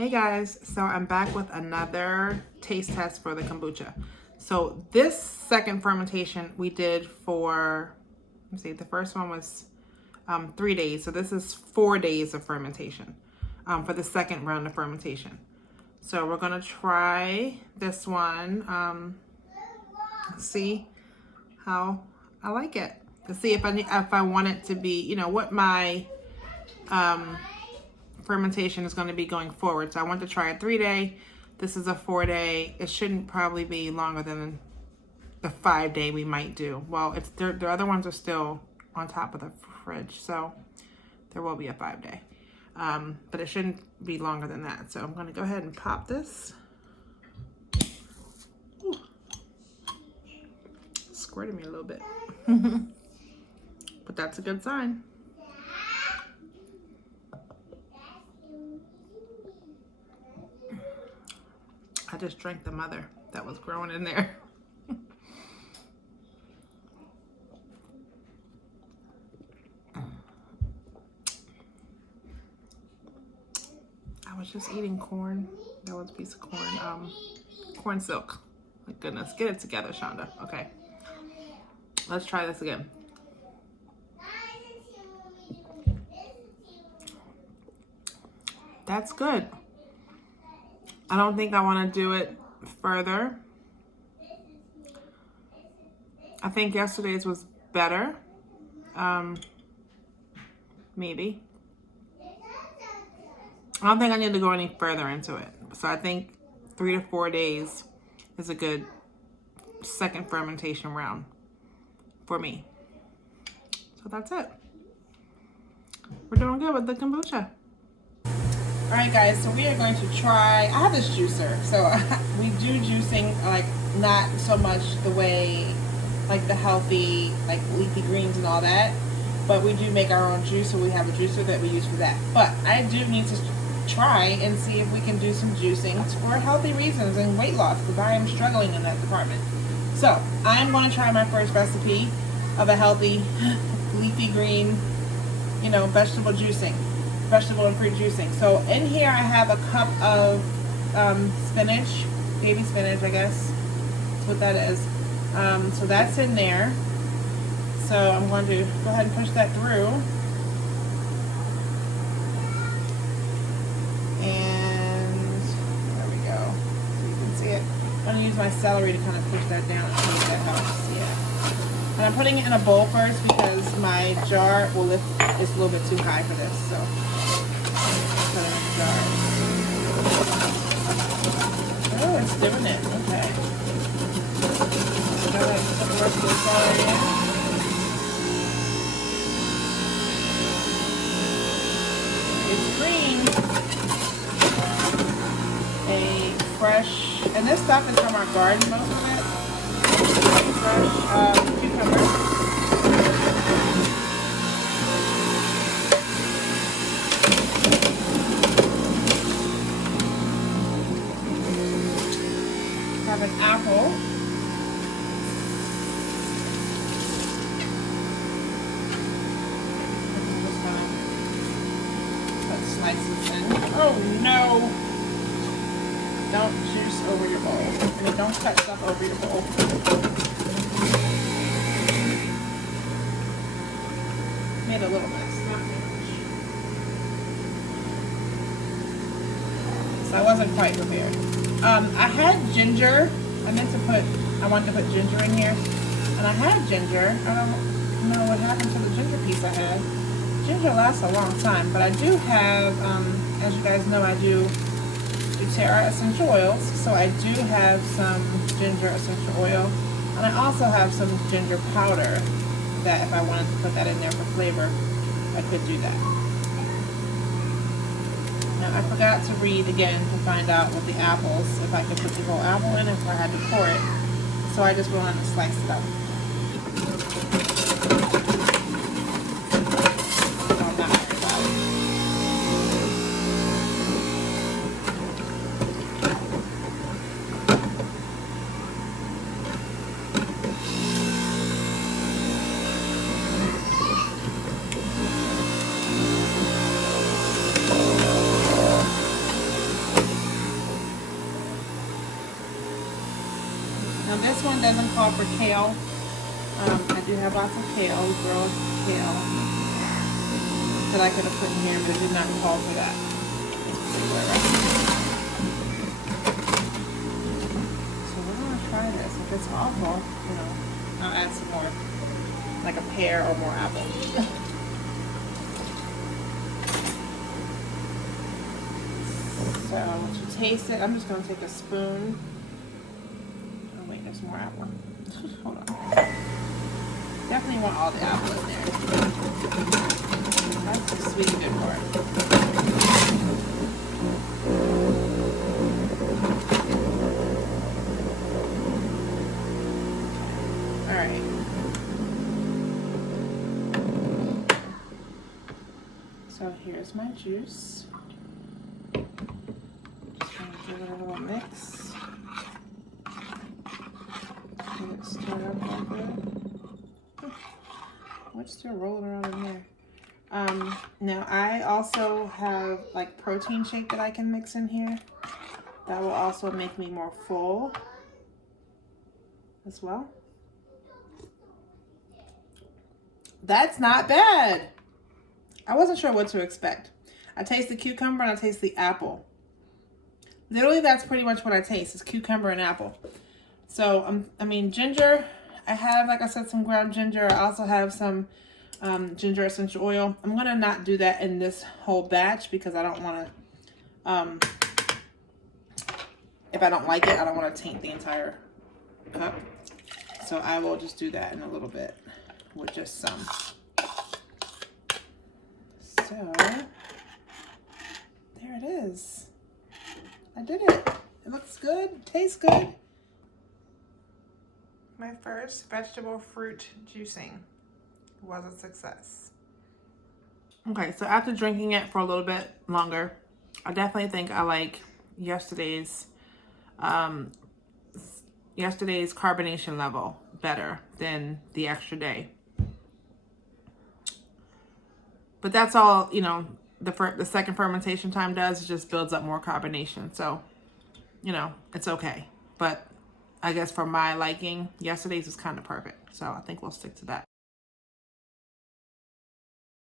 Hey guys, so I'm back with another taste test for the kombucha. So this second fermentation we did for, let's see, the first one was 3 days. So this is 4 days of fermentation for the second round of fermentation. So we're gonna try this one, see how I like it. To see if I want it to be, you know, what my fermentation is going to be going forward. So I want to try a 3-day. This is a 4-day. It shouldn't probably be longer than the 5-day we might do. Well, it's the other ones are still on top of the fridge, so there will be a 5-day. But it shouldn't be longer than that. So I'm going to go ahead and pop this. Ooh. Squirted me a little bit. But that's a good sign. I just drank the mother that was growing in there. I was just eating corn. That was a piece of corn. Corn silk. My goodness. Get it together, Shonda. Okay. Let's try this again. That's good. I don't think I want to do it further. I think yesterday's was better. Maybe. I don't think I need to go any further into it. So I think 3 to 4 days is a good second fermentation round for me. So that's it. We're doing good with the kombucha. All right, guys, so we are going to try, I have this juicer. So we do juicing, like not so much the way, like the healthy, like leafy greens and all that, but we do make our own juice, so we have a juicer that we use for that. But I do need to try and see if we can do some juicing for healthy reasons and weight loss, because I am struggling in that department. So I'm going to try my first recipe of a healthy leafy green, you know, vegetable juicing. Vegetable and fruit juicing. So in here I have a cup of spinach, baby spinach, I guess that's what that is. So that's in there. So I'm going to go ahead and push that through. And there we go. So you can see it. I'm going to use my celery to kind of push that down and see if that helps. Yeah. And I'm putting it in a bowl first because my jar will lift. It's a little bit too high for this. So put it in the jar. Oh, it's doing it. Okay. Go ahead and put the rest of the celery in. It's green. A fresh, and this stuff is from our garden, most of it. Fresh cucumber. Have an apple. I'm just gonna put slices in. Oh no! Don't juice over your bowl. I mean, don't cut stuff over your bowl. Made a little mess, not too much. So I wasn't quite prepared. I had ginger. I wanted to put ginger in here. And I had ginger. I don't know what happened to the ginger piece I had. Ginger lasts a long time, but I do have, as you guys know, I do doTERRA essential oils. So I do have some ginger essential oil. And I also have some ginger powder that if I wanted to put that in there for flavor, I could do that. Now, I forgot to read again to find out with the apples, if I could put the whole apple in, if I had to core it. So I just went on and sliced it up. So I'm not worried about it. Now this one doesn't call for kale. I do have lots of kale, grilled kale, that I could have put in here, but it did not call for that. So we're gonna try this. If it's awful, you know, I'll add some more, like a pear or more apple. So to taste it, I'm just gonna take a spoon. Oh wait, there's more apple. Hold on. Definitely want all the apple in there. That's the sweet good part. All right. So here's my juice. Just gonna give it a little mix. Get it stirred up a little bit. What's still rolling around in there? Now I also have like protein shake that I can mix in here. That will also make me more full as well. That's not bad. I wasn't sure what to expect. I taste the cucumber and I taste the apple. Literally, that's pretty much what I taste, is cucumber and apple. So, I mean, ginger, I have, like I said, some ground ginger. I also have some ginger essential oil. I'm going to not do that in this whole batch because I don't want to, if I don't like it, I don't want to taint the entire cup. So I will just do that in a little bit with just some. So, there it is. I did it. It looks good. Tastes good. My first vegetable fruit juicing was a success. Okay, so after drinking it for a little bit longer, I definitely think I like yesterday's carbonation level better than the extra day. But that's all, you know, the second fermentation time does, is just builds up more carbonation. So, you know, it's okay. But I guess for my liking, yesterday's was kind of perfect. So I think we'll stick to that.